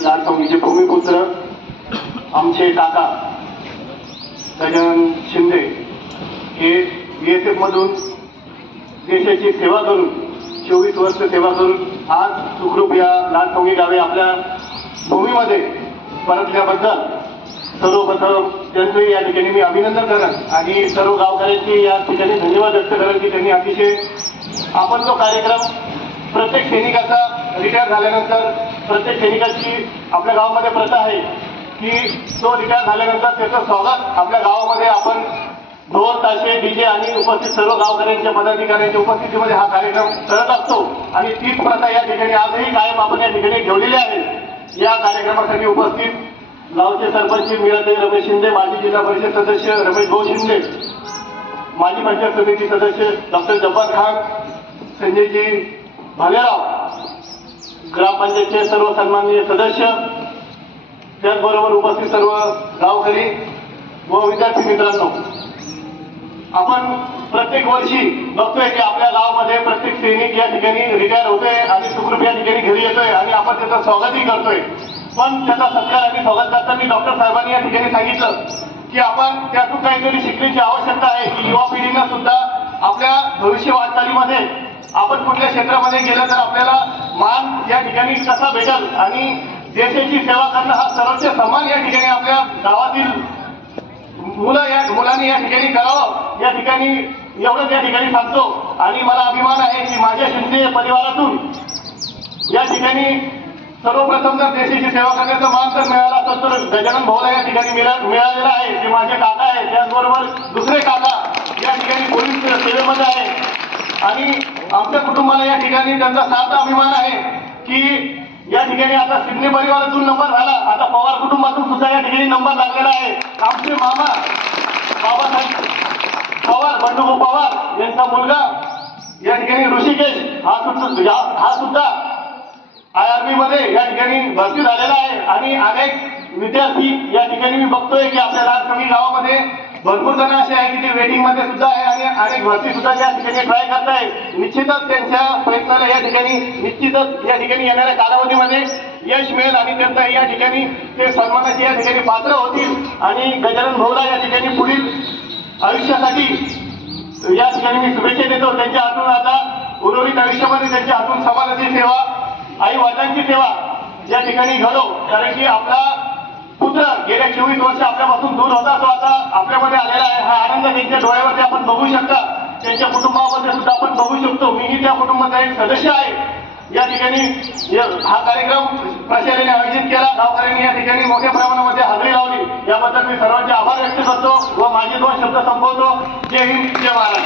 लाडसंगीचे भूमिपुत्र आमचे काका गजानन शिंदे हे बी एस एफमधून देशाची सेवा करून चोवीस वर्ष सेवा करून आज सुखरूप या लाडसंगी गावे आपल्या भूमीमध्ये परतल्याबद्दल सर्वप्रथम त्यांचं या ठिकाणी मी अभिनंदन करेन आणि सर्व गावकऱ्यांची या ठिकाणी धन्यवाद व्यक्त करेन की त्यांनी अतिशय आपण जो कार्यक्रम प्रत्येक सैनिकाचा रिटायर झाल्यानंतर प्रत्येक सैनिकाची आपल्या गावामध्ये प्रथा आहे की तो रिटायर झाल्यानंतर त्याचं स्वागत आपल्या गावामध्ये आपण ढोल ताशे डीजे आणि उपस्थित सर्व गावकऱ्यांच्या पदाधिकाऱ्यांच्या उपस्थितीमध्ये हा कार्यक्रम करत असतो. आणि तीच प्रथा या ठिकाणी आजही कायम आपण या ठिकाणी ठेवलेली आहे. या कार्यक्रमासाठी उपस्थित गावचे सरपंच मिळते रमेश शिंदे माजी जिल्हा परिषद सदस्य रमेश भाऊ शिंदे माजी पंचायत समिती सदस्य डॉक्टर जब्बार खान संजयजी भालेराव ग्रामपंचायतचे सर्व सन्माननीय सदस्य त्याचबरोबर उपस्थित सर्व गावकरी व विद्यार्थी मित्रांनो आपण प्रत्येक वर्षी बघतोय की आपल्या गावामध्ये प्रत्येक सैनिक या ठिकाणी रिटायर होतोय आणि सुखरूप या ठिकाणी घरी येतोय आणि आपण त्याचं स्वागतही करतोय. पण त्याचा सत्कार आणि स्वागत करताना डॉक्टर साहेबांनी या ठिकाणी सांगितलं की आपण त्यातून काहीतरी शिकण्याची आवश्यकता आहे. की युवा पिढींना सुद्धा आपल्या भविष्य वाटचालीमध्ये आपण कुठल्या क्षेत्रामध्ये गेलं तर आपल्याला मान या ठिकाणी कसा भेटल आणि देशाची सेवा करणं हा सर्वोच्च सन्मान या ठिकाणी आपल्या गावातील मुलं या मुलांनी या ठिकाणी करावं. या ठिकाणी एवढंच या ठिकाणी सांगतो. आणि मला अभिमान आहे की माझ्या शिंदे परिवारातून या ठिकाणी सर्वप्रथम जर देशाची सेवा करण्याचा मान जर मिळाला असं तर गजानन भाऊला या ठिकाणी मिळा मिळालेला आहे. ते माझे काका आहे त्याचबरोबर दुसरे काका या ठिकाणी पोलीस सेवेमध्ये आहे आणि आमच्या कुटुंबाला या ठिकाणी त्यांचा सार्थ अभिमान आहे की या ठिकाणी आता सिडनी परिवारातून नंबर झाला. आता पवार कुटुंबातून सुद्धा या ठिकाणी नंबर लागलेला आहे. आमचे मामा बाबासाहेब पवार बंडू पवार यांचा मुलगा या ठिकाणी ऋषिकेश. हा सुद्धा हा सुद्धा आय आरमध्ये या ठिकाणी भरती झालेला आहे. आणि अनेक विद्यार्थी या ठिकाणी मी बघतोय की आपल्या राजसंगी गावामध्ये भरपूर जण असे आहे की ते वेटिंगमध्ये सुद्धा आहे आणि अनेक भरती सुद्धा या ठिकाणी ट्राय करताय निश्चितच त्यांच्या प्रयत्नाला या ठिकाणी निश्चितच या ठिकाणी येणाऱ्या कालावधीमध्ये यश मिळेल आणि त्यांचा या ठिकाणी ते सन्मानाची या ठिकाणी पात्र होतील. आणि गजानन भाऊला या ठिकाणी पुढील आयुष्यासाठी या ठिकाणी मी शुभेच्छा देतो. त्यांच्या हातून आता उर्वरित आयुष्यामध्ये त्यांच्या हातून समाजाची सेवा आई वडिलांची सेवा या ठिकाणी घडो. कारण की आपला पुत्र गेल्या चोवीस वर्ष आपल्यापासून दूर होता तो आता आपल्यामध्ये आलेला आहे. हा आनंद त्यांच्या डोळ्यावरती आपण बघू शकता. त्यांच्या कुटुंबामध्ये सुद्धा आपण बघू शकतो. मीही त्या कुटुंबाचा एक सदस्य आहे. या ठिकाणी हा कार्यक्रम प्रशासनाने आयोजित केला. गावकऱ्यांनी या ठिकाणी मोठ्या प्रमाणामध्ये हजेरी लावली. याबद्दल मी सर्वांचे आभार व्यक्त करतो व माझे दोन शब्द संपवतो. जय हिंद जय महाराज